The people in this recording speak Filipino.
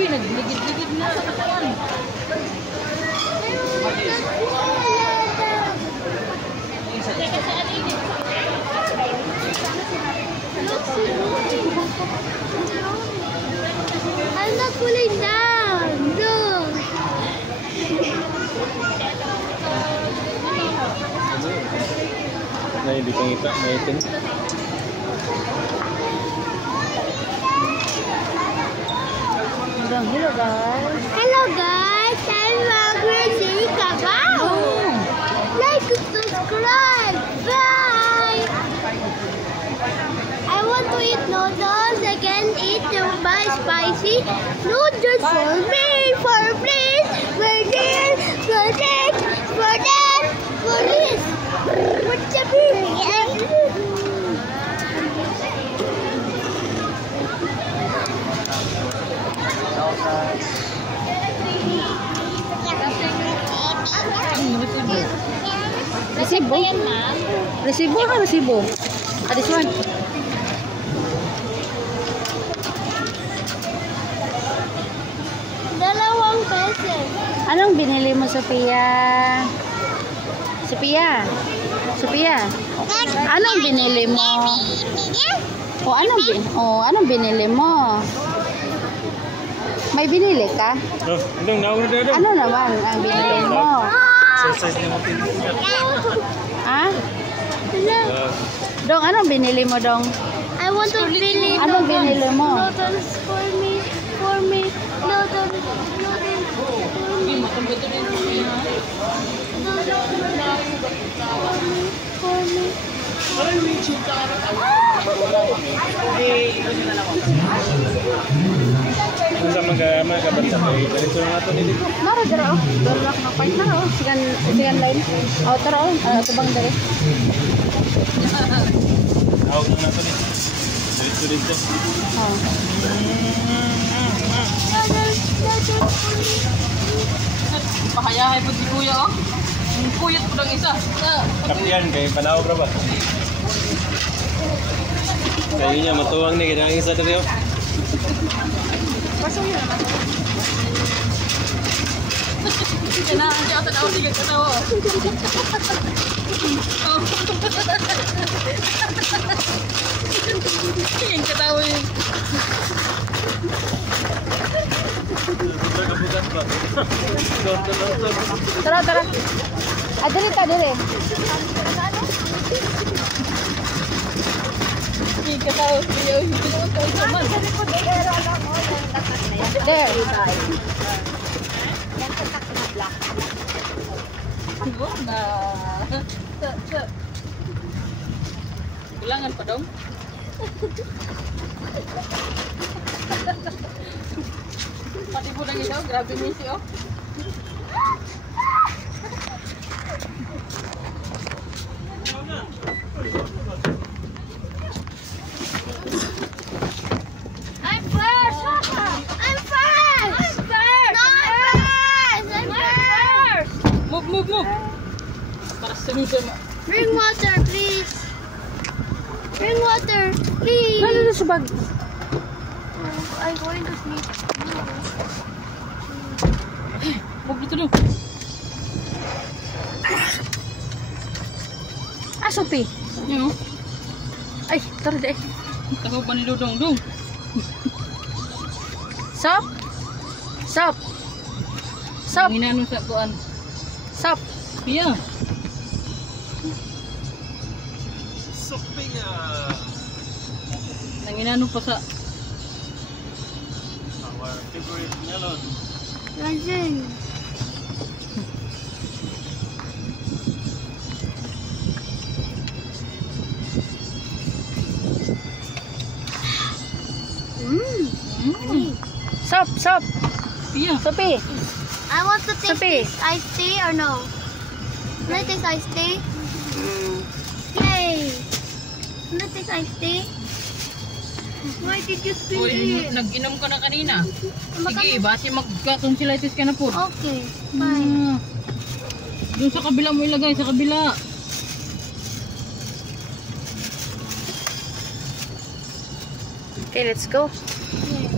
Grabe, nagligid-ligid na sa katawan. I'm not pulling down. No. Na hindi ko ngita, maitin. Hello guys. Hello guys, I'm Margaret Kabao. Like and subscribe. Bye. I want to eat noodles. I can eat my spicy noodles for me. For please. For this. For this. For that. For this. What's the Resibo? Resibo ka, resibo? This one. Dalawang pesos. Anong binili mo, Sophia? Sophia? Sophia? Anong binili mo? Anong binili mo? May binili ka? Ano naman ang binili mo? Ha? Dong, anong binili mo, Dong? I want to bili Anong binili mo? noodles for me, noodles for me. Sa magkabanta ko, ganito na ito nito. Naro, dara, oh. Dorlock na part na, oh. Sigan line. Oh, tara, oh. Tubang dali. Hawag na ito nito. Dito. Oh. Pahayahay po si Kuya, oh. Ang kuyot po ng isa. Kapiyan, kayo panawag na ba? Kaya niya, matuwang na, kinang isa na rin. Pasok yun. Kailangan siya sa tawag, sige katawa. Sige katawa yun. Tara. Dali. Sige katawa, sige. There. Ulangan pa dong. Pati po lang ito, grabe misi, oh. I'm first. Move. Para sunod mo. Bring water, please. Nandito sa bag. I'm going to sleep. Huwag dito dong. Sophie. Yun, oh. Ay, tara deh. Takaw pa ni Dodong. Sop. Ginano sa kuan. Sop. Iya. Soping Nanginano pa sa our favorite melon. Rasin. Sop. iya. Sophie. I want to taste Sophie. this iced tea or no? Can I taste iced tea? Yay! Can I taste iced tea? Why did you spill it? Nag-inom ka na kanina. Sige, base magka-tonsillitis ka na po. Okay, fine. Doon sa kabila mo ilagay, sa kabila. Okay, let's go. Yeah.